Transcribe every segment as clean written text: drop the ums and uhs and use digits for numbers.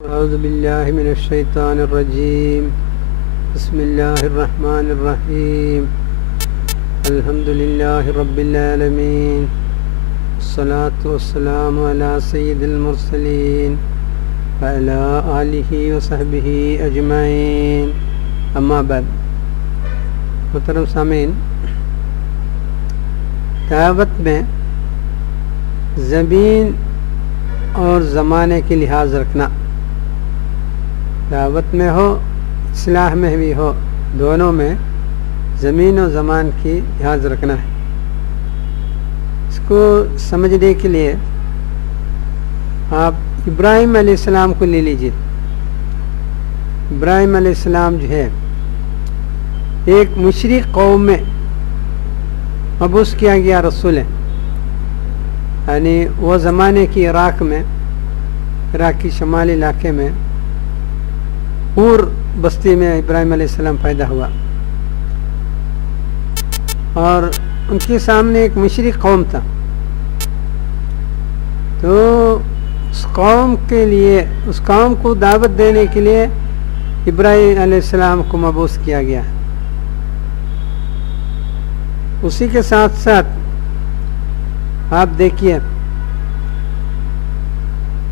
اعوذ باللہ من الشیطان الرجیم بسم اللہ الرحمن الرحیم الحمدللہ رب العالمین والصلاة والسلام علی سید المرسلین وعلی آلہ وصحبہ اجمعین اما بعد۔ محترم سامعین، دعوت میں زمین اور زمانے کی لحاظ رکھنا، دعوت میں ہو اصلاح میں بھی ہو، دونوں میں زمین و زمان کی لحاظ رکھنا ہے۔ اس کو سمجھنے کے لیے آپ ابراہیم علیہ السلام کو لے لیجیے۔ ابراہیم علیہ السلام جو ہے ایک مشرک قوم میں مبعوث کیا گیا رسول ہے، یعنی وہ زمانے کی عراق کی شمالی علاقے میں اور بستی میں ابراہیم علیہ السلام پیدا ہوا، اور ان کے سامنے ایک مشرک قوم تھا۔ تو اس قوم کو دعوت دینے کے لیے ابراہیم علیہ السلام کو مبعوث کیا گیا۔ اسی کے ساتھ ساتھ آپ دیکھیے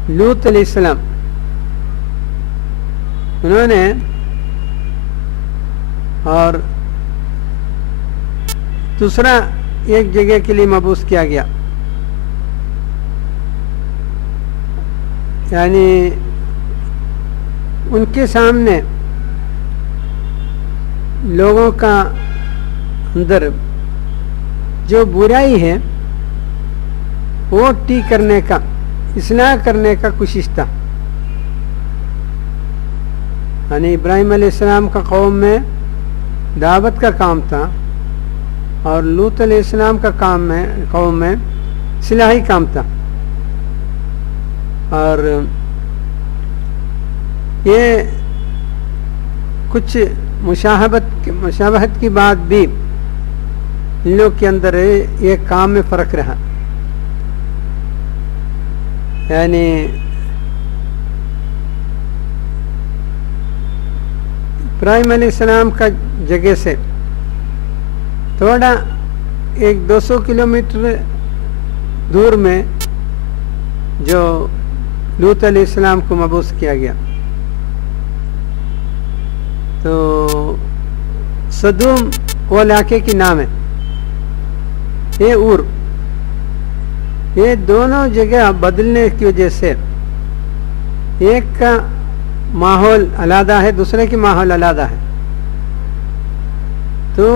لوط علیہ السلام، انہوں نے اور دوسرا ایک جگہ کے لیے مبعوث کیا گیا، یعنی ان کے سامنے لوگوں کا اندر جو برائی ہے وہ ٹھیک کرنے کا، اصلاح کرنے کا کوشش تھا۔ یعنی ابراہیم علیہ السلام کا دعوت کا کام تھا، اور لوط علیہ السلام کا قوم میں اصلاحی کام تھا۔ اور یہ کچھ مشابہت کی بات بھی ان لوگ کے اندر یہ کام میں فرق رہا، یعنی ابراہیم علیہ السلام کا جگہ سے تھوڑا 200 کلومیٹر دور میں جو لوط علیہ السلام کو مبعوث کیا گیا، تو صدوم وہ علاقے کی نام ہے، یہ دونوں جگہ بدلنے کی وجہ سے ایک کا ماحول علیحدہ ہے، دوسرے کی ماحول علیحدہ ہے۔ تو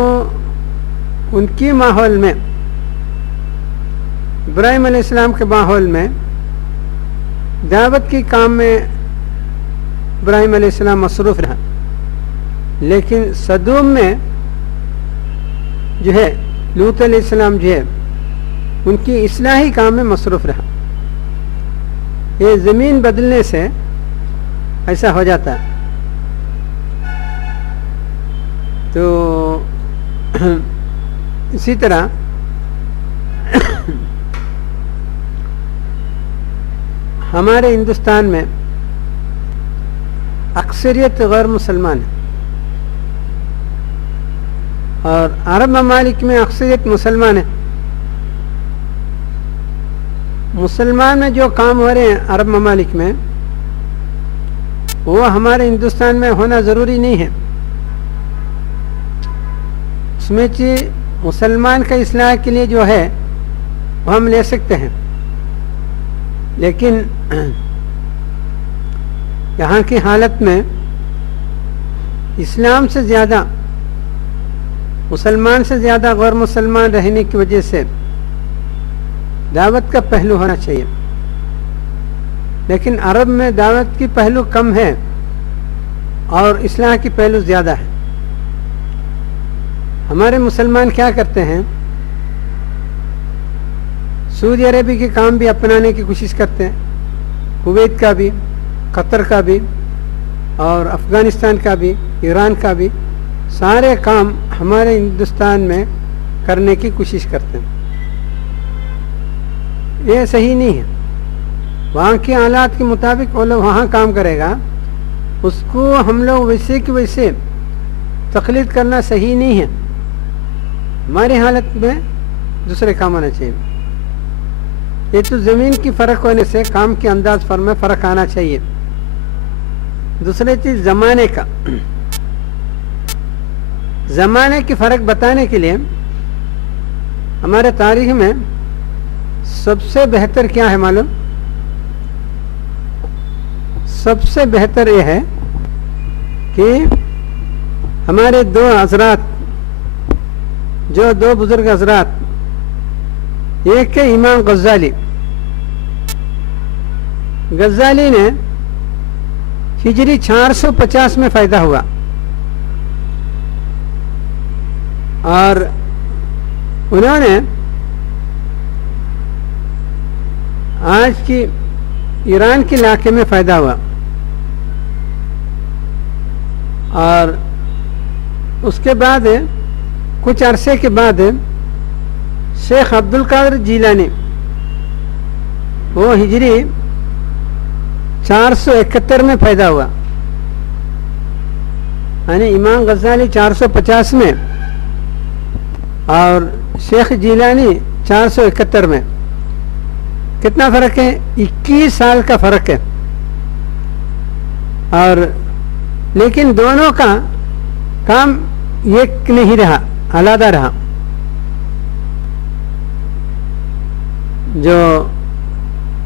ان کی ماحول میں، ابراہیم علیہ السلام کے ماحول میں دعوت کی کام میں ابراہیم علیہ السلام مصروف رہا، لیکن صدوم میں جو ہے لوط علیہ السلام جو ہے ان کی اصلاحی کام میں مصروف رہا۔ یہ زمین بدلنے سے ایسا ہو جاتا ہے۔ تو اسی طرح ہمارے ہندوستان میں اکثریت غیر مسلمان ہے، اور عرب ممالک میں اکثریت مسلمان ہے۔ مسلمان میں جو کام ہو رہے ہیں عرب ممالک میں، وہ ہمارے ہندوستان میں ہونا ضروری نہیں ہے۔ اس میں مسلمان کا اصلاح کے لیے جو ہے وہ ہم لے سکتے ہیں، لیکن یہاں کی حالت میں اسلام سے زیادہ، مسلمان سے زیادہ غیر مسلمان رہنے کی وجہ سے دعوت کا پہلو ہونا چاہیے، لیکن عرب میں دعوت کی پہلو کم ہے اور اصلاح کی پہلو زیادہ ہے۔ ہمارے مسلمان کیا کرتے ہیں، سعودی عربی کے کام بھی اپنانے کی کوشش کرتے ہیں، کویت کا بھی، قطر کا بھی، اور افغانستان کا بھی، ایران کا بھی، سارے کام ہمارے ہندوستان میں کرنے کی کوشش کرتے ہیں۔ یہ صحیح نہیں ہے۔ وہاں کے حالات کے مطابق وہ لوگ وہاں کام کرے گا، اس کو ہم لوگ ویسے کہ ویسے تقلید کرنا صحیح نہیں ہے. ہماری حالت میں دوسرے کام ہونا چاہیے. یہ تو زمین کی فرق ہونے سے کام کے انداز پر میں فرق آنا چاہیے. دوسری چیز زمانے کا، زمانے کی فرق بتانے کے لیے ہمارے تاریخ میں سب سے بہتر کیا ہے معلوم؟ سب سے بہتر یہ ہے کہ ہمارے دو حضرات، جو دو بزرگ حضرات، ایک ہے امام غزالی. غزالی نے ہجری 450 میں پیدا ہوا اور انہوں نے آج کی ایران کے علاقے میں پیدا ہوا اور اس کے بعد کچھ عرصے کے بعد شیخ عبد القادر جیلانی، وہ ہجری 471 میں پیدا ہوا، یعنی امام غزالی 450 میں اور شیخ جیلانی 471 میں. کتنا فرق ہے؟ 21 سال کا فرق ہے. اور لیکن دونوں کا کام ایک نہیں رہا، علیحدہ رہا. جو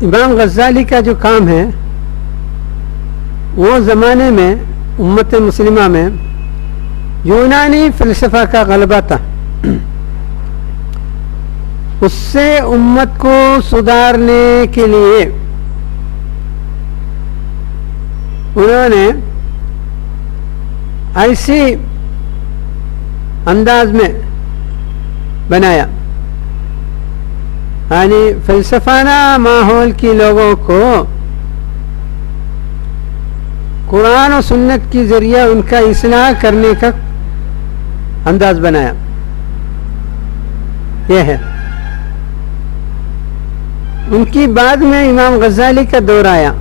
امام غزالی کا جو کام ہے وہ زمانے میں امت مسلمہ میں یونانی فلسفہ کا غلبہ تھا، اس سے امت کو سدھارنے کے لیے انہوں نے ایسی انداز میں بنایا، یعنی فلسفانہ ماحول کے لوگوں کو قرآن و سنت کے ذریعہ ان کا اصلاح کرنے کا انداز بنایا. یہ ہے. ان کی بعد میں امام غزالی کا دور آیا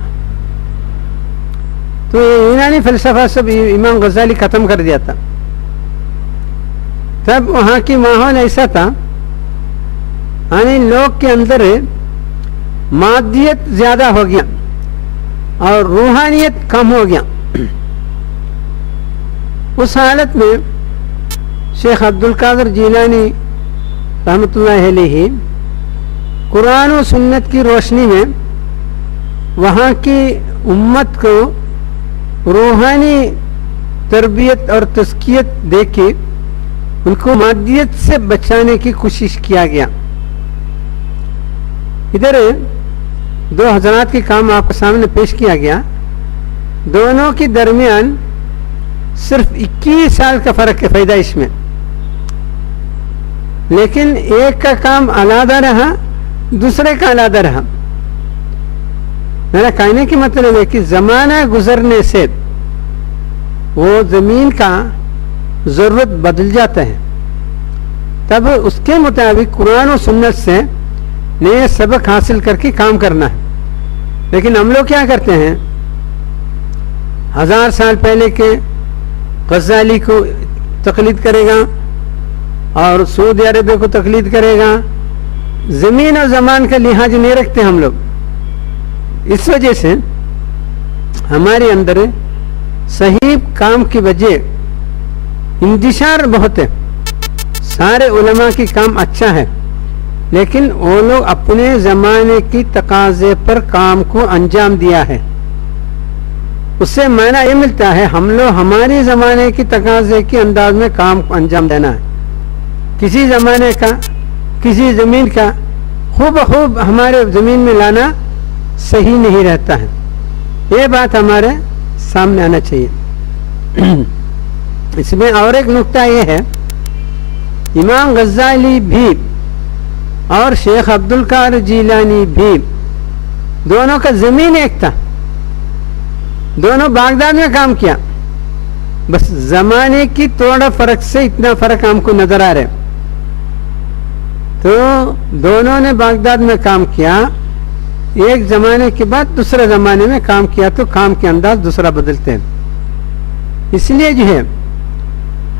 تو یونانی فلسفہ سب امام غزالی ختم کر دیا تھا. تب وہاں کی ماحول ایسا تھا، یعنی لوگ کے اندر مادیت زیادہ ہو گیا اور روحانیت کم ہو گیا. اس حالت میں شیخ عبد القادر جیلانی رحمۃ اللہ علیہ قرآن و سنت کی روشنی میں وہاں کی امت کو روحانی تربیت اور تزکیت دے کے ان کو مادیت سے بچانے کی کوشش کیا گیا. ادھر دو حضرات کے کام آپ کے سامنے پیش کیا گیا. دونوں کے درمیان صرف 21 سال کا فرق ہے پیدائش میں، لیکن ایک کا کام علیحدہ رہا، دوسرے کا علیحدہ رہا. میرا کہنے کی مطلب ہے کہ زمانہ گزرنے سے وہ زمین کا ضرورت بدل جاتا ہے، تب اس کے مطابق قرآن و سنت سے نئے سبق حاصل کر کے کام کرنا ہے. لیکن ہم لوگ کیا کرتے ہیں؟ 1000 سال پہلے کے غزالی کو تقلید کرے گا اور سعودی عربیہ کو تقلید کرے گا. زمین اور زمان کا لحاظ نہیں رکھتے ہم لوگ. اس وجہ سے ہمارے اندر صحیح کام کی وجہ انتشار بہت ہے. سارے علماء کی کام اچھا ہے، لیکن وہ لوگ اپنے زمانے کی تقاضے پر کام کو انجام دیا ہے. اس سے معنی یہ ملتا ہے ہم لوگ ہمارے زمانے کی تقاضے کے انداز میں کام کو انجام دینا ہے. کسی زمانے کا، کسی زمین کا خوب ہمارے زمین میں لانا صحیح نہیں رہتا ہے. یہ بات ہمارے سامنے آنا چاہیے. اس میں اور ایک نقطہ یہ ہے، امام غزالی بھی اور شیخ عبد القادر جیلانی بھی دونوں کا زمین ایک تھا. دونوں بغداد میں کام کیا، بس زمانے کی تھوڑا فرق سے اتنا فرق ہم کو نظر آ رہا ہے. تو دونوں نے بغداد میں کام کیا، ایک زمانے کے بعد دوسرے زمانے میں کام کیا تو کام کے انداز دوسرا بدلتے ہیں. اس لیے جو ہے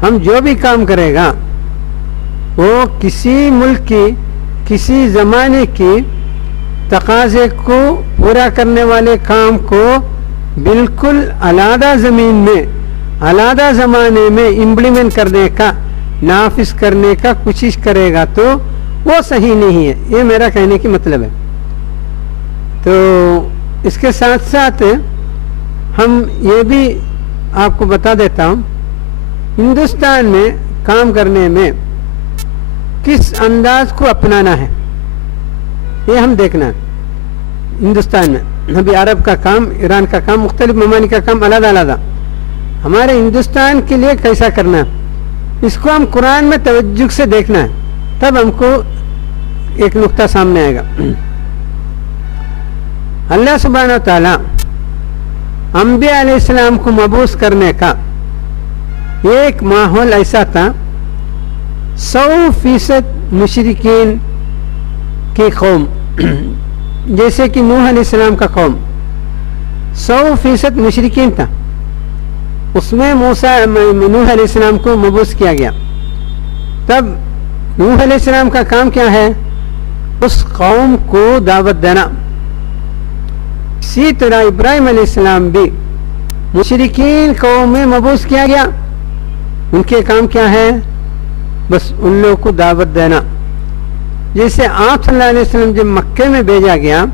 ہم جو بھی کام کرے گا وہ کسی ملک کی کسی زمانے کی تقاضے کو پورا کرنے والے کام کو بالکل علیحدہ زمین میں علیحدہ زمانے میں امپلیمنٹ کرنے کا نافذ کرنے کا کوشش کرے گا تو وہ صحیح نہیں ہے. یہ میرا کہنے کی مطلب ہے. تو اس کے ساتھ ساتھ ہم یہ بھی آپ کو بتا دیتا ہوں ہندوستان میں کام کرنے میں کس انداز کو اپنانا ہے یہ ہم دیکھنا ہے. ہندوستان میں ابھی عرب کا کام ایران کا کام مختلف ممالک کا کام علیحدہ علیحدہ ہمارے ہندوستان کے لیے کیسا کرنا ہے اس کو ہم قرآن میں توجہ سے دیکھنا ہے تب ہم کو ایک نقطہ سامنے آئے گا. اللہ سبحانہ و تعالی انبیاء علیہ السلام کو مبعوث کرنے کا ایک ماحول ایسا تھا 100% مشرکین کی قوم جیسے کہ نوح علیہ السلام کا قوم 100% مشرکین تھا. اس میں نوح علیہ السلام کو مبعوث کیا گیا. تب نوح علیہ السلام کا کام کیا ہے اس قوم کو دعوت دینا. اسی طرح ابراہیم علیہ السلام بھی مشرکین قوم میں مبعوث کیا گیا. ان کے کام کیا ہے بس ان لوگوں کو دعوت دینا. جیسے آپ صلی اللہ علیہ وسلم جب مکے میں بھیجا گیا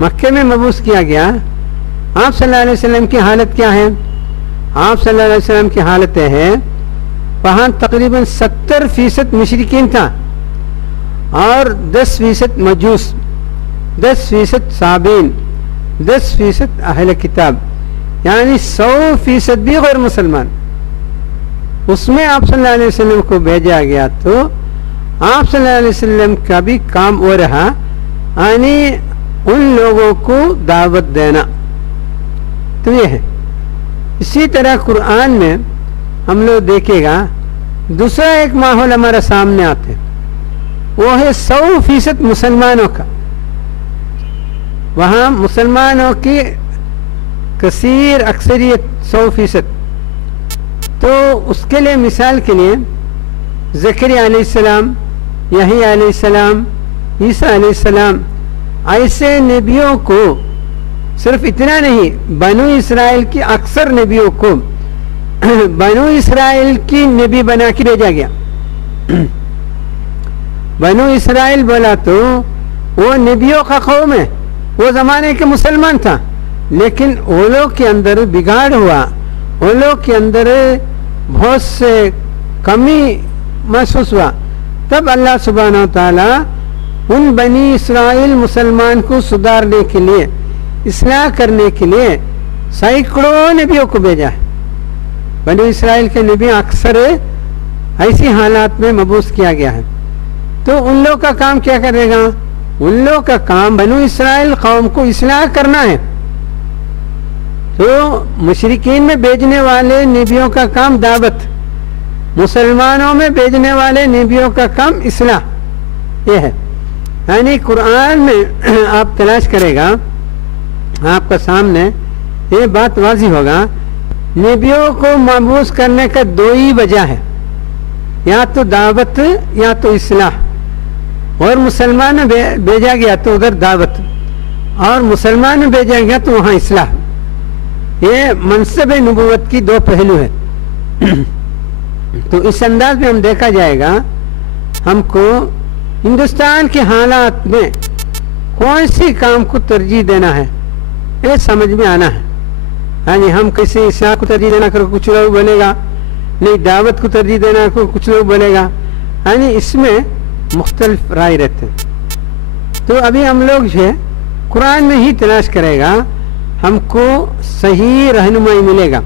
مکے میں مبعوث کیا گیا آپ صلی اللہ علیہ وسلم کی حالت کیا ہے آپ صلی اللہ علیہ وسلم کی حالت ہے وہاں تقریباً 70% مشرکین تھا اور 10% مجوس 10% صابین 10% اہل کتاب یعنی 100% بھی غیر مسلمان. اس میں آپ صلی اللہ علیہ وسلم کو بھیجا گیا تو آپ صلی اللہ علیہ وسلم کا بھی کام ہو رہا یعنی ان لوگوں کو دعوت دینا. تو یہ ہے. اسی طرح قرآن میں ہم لوگ دیکھے گا دوسرا ایک ماحول ہمارا سامنے آتے وہ ہے 100% مسلمانوں کا. وہاں مسلمانوں کی کثیر اکثریت 100%. تو اس کے لیے مثال کے لیے زکریا علیہ السلام یحییٰ علیہ السلام عیسیٰ علیہ السلام ایسے نبیوں کو صرف اتنا نہیں بنو اسرائیل کی اکثر نبیوں کو بنو اسرائیل کی نبی بنا کے بھیجا گیا. بنو اسرائیل بولا تو وہ نبیوں کا قوم ہے وہ زمانے کے مسلمان تھا لیکن وہ لوگ کے اندر بگاڑ ہوا وہ لوگ کے اندر بہت سے کمی محسوس ہوا. تب اللہ سبحانہ و تعالی ان بنی اسرائیل مسلمان کو سدھارنے کے لیے اصلاح کرنے کے لیے سینکڑوں نبیوں کو بھیجا ہے. بنی اسرائیل کے نبی اکثر ایسی حالات میں مبعوث کیا گیا ہے. تو ان لوگ کا کام کیا کرے گا ان لوگ کا کام بنو اسرائیل قوم کو اصلاح کرنا ہے. تو مشرکین میں بھیجنے والے نبیوں کا کام دعوت مسلمانوں میں بھیجنے والے نبیوں کا کام اصلاح یہ ہے. یعنی قرآن میں آپ تلاش کرے گا آپ کا سامنے یہ بات واضح ہوگا نبیوں کو مبعوث کرنے کا دو ہی وجہ ہے یا تو دعوت یا تو اصلاح. اور مسلمان بھیجا گیا تو ادھر دعوت اور مسلمان بھیجا گیا تو وہاں اصلاح. یہ منصب نبوت کی دو پہلو ہے. تو اس انداز میں ہم دیکھا جائے گا ہم کو ہندوستان کے حالات میں کون سی کام کو ترجیح دینا ہے یہ سمجھ میں آنا ہے. یعنی ہم کسی اصلاح کو ترجیح دینا کرو کچھ لوگ بولے گا نہیں دعوت کو ترجیح دینا کو کچھ لوگ بولے گا یعنی اس میں مختلف رائے رہتے ہیں. تو ابھی ہم لوگ جو ہے قرآن میں ہی تلاش کرے گا ہم کو صحیح رہنمائی ملے گا.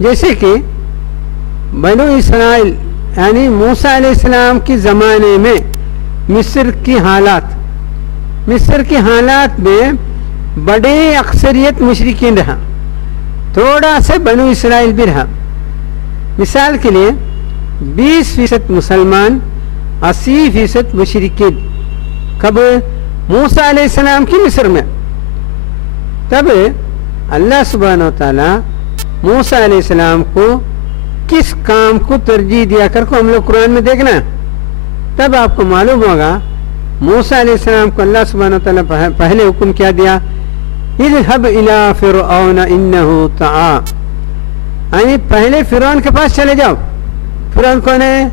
جیسے کہ بنو اسرائیل یعنی موسیٰ علیہ السلام کے زمانے میں مصر کی حالات میں بڑی اکثریت مشرکین رہا تھوڑا سے بنو اسرائیل بھی رہا. مثال کے لیے 20% مسلمان 80% مشرکین. کب موسیٰ علیہ السلام کی مصر میں. تب اللہ سبحانہ و تعالی موسیٰ علیہ السلام کو کس کام کو ترجیح دیا کر کو ہم لوگ قرآن میں دیکھنا ہے. تب آپ کو معلوم ہوگا موسیٰ علیہ السلام کو اللہ سبحانہ و تعالی پہلے حکم کیا دیا, اذهب الى فرعون انه طغى, یعنی پہلے فرعون کے پاس چلے جاؤ. فرعون کون ہے؟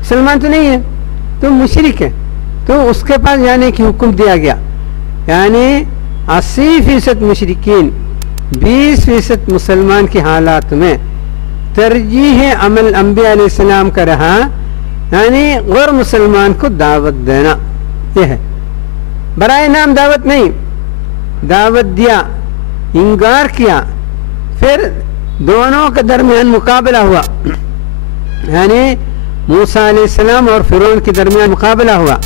مسلمان تو نہیں ہے, تو مشرک ہے, تو اس کے پاس جانے کی حکم دیا گیا. یعنی 80% مشرکین 20% مسلمان کی حالات میں ترجیح عمل انبیاء علیہ السلام کا رہا, یعنی غیر مسلمان کو دعوت دینا. یہ ہے برائے نام دعوت نہیں, دعوت دیا, انکار کیا, پھر دونوں کے درمیان مقابلہ ہوا, یعنی موسیٰ علیہ السلام اور فرعون کے درمیان مقابلہ ہوا.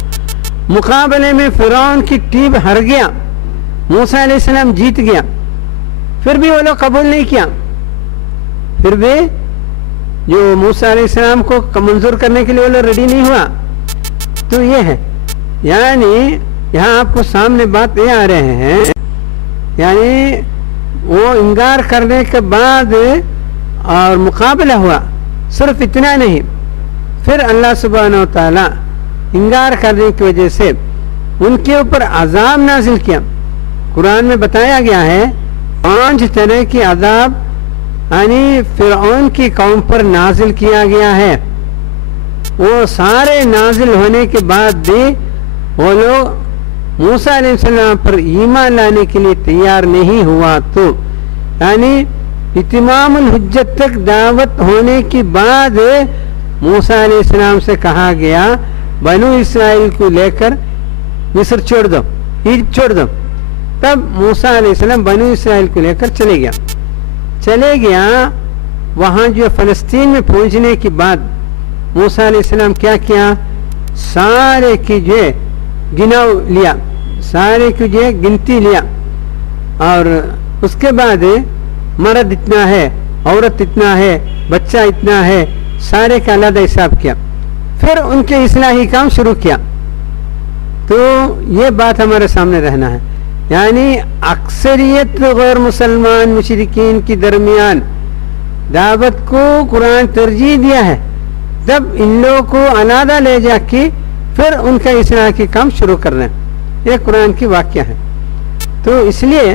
مقابلے میں فرعون کی ٹیم ہار گیا, موسیٰ علیہ السلام جیت گیا. پھر بھی وہ لوگ قبول نہیں کیا, پھر بھی جو موسیٰ علیہ السلام کو منظور کرنے کے لیے وہ لوگ ریڈی نہیں ہوا. تو یہ ہے, یعنی یہاں آپ کو سامنے بات یہ آ رہے ہیں, یعنی وہ انکار کرنے کے بعد اور مقابلہ ہوا, صرف اتنا نہیں, پھر اللہ سبحانہ و تعالی انکار کرنے کی وجہ سے ان کے اوپر عذاب نازل کیا. قرآن میں بتایا گیا ہے 5 طرح کی عذاب یعنی فرعون کی قوم پر نازل کیا گیا ہے. وہ سارے نازل ہونے کے بعد بھی وہ لوگ موسیٰ علیہ السلام پر ایمان لانے کے لیے تیار نہیں ہوا. تو یعنی اتمام الحجت تک دعوت ہونے کے بعد موسیٰ علیہ السلام سے کہا گیا بنو اسرائیل کو لے کر مصر چھوڑ دو, ایجپٹ چھوڑ دو. تب موسیٰ علیہ السلام بنو اسرائیل کو لے کر چلے گیا. وہاں جو فلسطین میں پہنچنے کے بعد موسیٰ علیہ السلام کیا کیا, سارے کی جو گناؤ لیا, سارے کی جو گنتی لیا, اور اس کے بعد مرد اتنا ہے, عورت اتنا ہے, بچہ اتنا ہے, سارے کا علیحدہ حساب کیا. پھر ان کے اصلاحی کام شروع کیا. تو یہ بات ہمارے سامنے رہنا ہے, یعنی اکثریت غیر مسلمان مشرکین کی درمیان دعوت کو قرآن ترجیح دیا ہے. جب ان لوگوں کو علیحدہ لے جا کے پھر ان کا اصلاح کی کام شروع کر رہے ہیں, یہ قرآن کی واقعہ ہے. تو اس لیے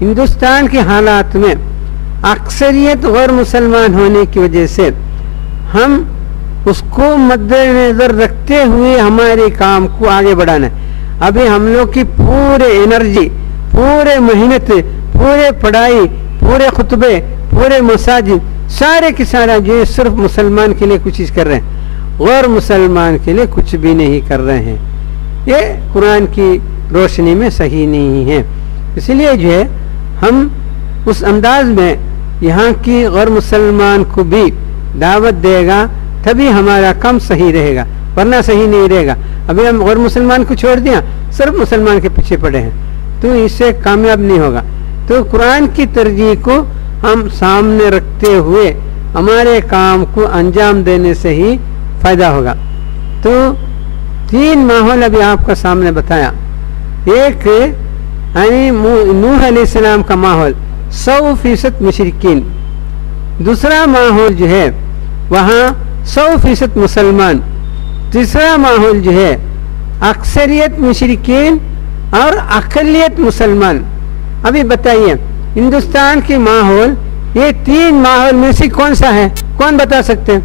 ہندوستان کے حالات میں اکثریت غیر مسلمان ہونے کی وجہ سے ہم اس کو مد نظر رکھتے ہوئے ہمارے کام کو آگے بڑھانا ہے. ابھی ہم لوگ کی پورے انرجی, پورے محنت, پورے پڑھائی, پورے خطبے, پورے مساجد, سارے کے سارا جو صرف مسلمان کے لیے کچھ چیز کر رہے ہیں, غیر مسلمان کے لیے کچھ بھی نہیں کر رہے ہیں. یہ قرآن کی روشنی میں صحیح نہیں ہے. اس لیے جو ہے ہم اس انداز میں یہاں کی غیر مسلمان کو بھی دعوت دے گا تبھی ہمارا کام صحیح رہے گا, ورنہ صحیح نہیں رہے گا. ابھی ہم غیر مسلمان کو چھوڑ دیا, صرف مسلمان کے پیچھے پڑے ہیں, تو اس سے کامیاب نہیں ہوگا. تو قرآن کی ترجیح کو ہم سامنے رکھتے ہوئے ہمارے کام کو انجام دینے سے ہی فائدہ ہوگا. تو 3 ماحول ابھی آپ کا سامنے بتایا. ایک یعنی نوح علیہ السلام کا ماحول 100% مشرکین. دوسرا ماحول جو ہے وہاں 100% مسلمان. تیسرا ماحول جو ہے اکثریت مشرکین اور اقلیت مسلمان. ابھی بتائیے ہندوستان کے ماحول, یہ 3 ماحول میں سے کون سا ہے؟ کون بتا سکتے ہیں؟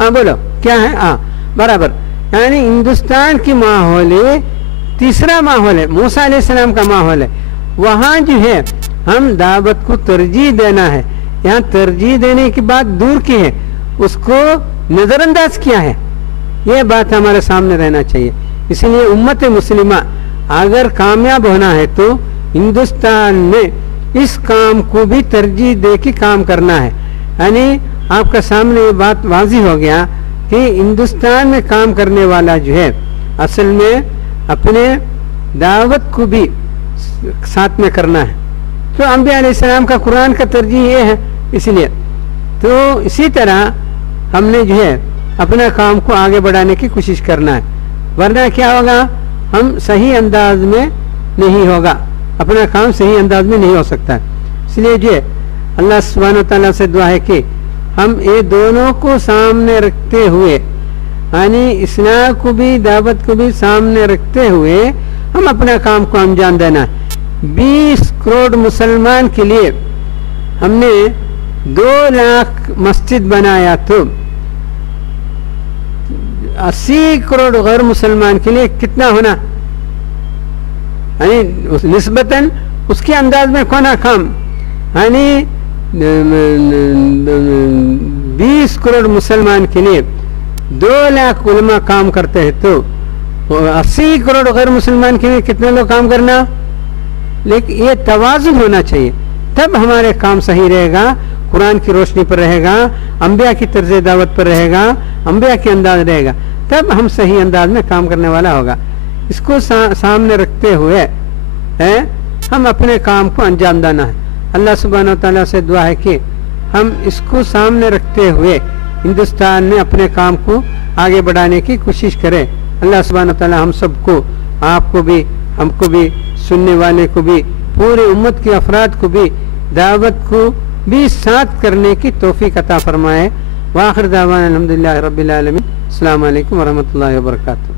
ہاں بولو کیا ہے؟ ہاں برابر, یعنی ہندوستان کی ماحول تیسرا ماحول ہے, موسیٰ علیہ السلام کا ماحول ہے. وہاں جو ہے ہم دعوت کو ترجیح دینا ہے. یہاں ترجیح دینے کی بات دور کی ہے, اس کو نظر انداز کیا ہے, یہ بات ہمارے سامنے رہنا چاہیے. اس لیے امت مسلمہ اگر کامیاب ہونا ہے تو ہندوستان میں اس کام کو بھی ترجیح دے کے کام کرنا ہے. یعنی آپ کا سامنے یہ بات واضح ہو گیا کہ ہندوستان میں کام کرنے والا جو ہے اصل میں اپنے دعوت کو بھی ساتھ میں کرنا ہے. تو انبیاء علیہ السلام کا قرآن کا ترجیح یہ ہے. اس لیے تو اسی طرح ہم نے جو ہے اپنا کام کو آگے بڑھانے کی کوشش کرنا ہے, ورنہ کیا ہوگا ہم صحیح انداز میں نہیں ہوگا، اپنا کام صحیح انداز میں نہیں ہو سکتا. اس لیے جو اللہ سبحانہ وتعالیٰ سے دعا ہے کہ ہم یہ دونوں کو سامنے رکھتے ہوئے، یعنی اصلاح کو بھی دعوت کو بھی سامنے رکھتے ہوئے ہم اپنا کام کو انجام دینا ہے. 20 کروڑ مسلمان کے لیے ہم نے 2 لاکھ مسجد بنایا تو 80 کروڑ غیر مسلمان کے لیے کتنا ہونا، یعنی نسبتاً اس کے انداز میں کونا کام، یعنی 20 کروڑ مسلمان کے لیے 2 لاکھ علماء کام کرتے ہیں تو 80 کروڑ غیر مسلمان کے لیے کتنے لوگ کام کرنا. لیکن یہ توازن ہونا چاہیے، تب ہمارے کام صحیح رہے گا، قرآن کی روشنی پر رہے گا، انبیاء کی طرز دعوت پر رہے گا، انبیاء کے انداز رہے گا، تب ہم صحیح انداز میں کام کرنے والا ہوگا. اس کو سامنے رکھتے ہوئے ہم اپنے کام کو انجام دینا ہے. اللہ سبحانہ وتعالیٰ سے دعا ہے کہ ہم اس کو سامنے رکھتے ہوئے ہندوستان میں اپنے کام کو آگے بڑھانے کی کوشش کریں. اللہ سبحانہ وتعالیٰ ہم سب کو، آپ کو بھی، ہم کو بھی، سننے والے کو بھی، پورے امت کے افراد کو بھی دعوت کو بھی ساتھ کرنے کی توفیق عطا فرمائے. وآخر دعوانا الحمدللہ رب العالمین. السلام علیکم ورحمۃ اللہ وبرکاتہ.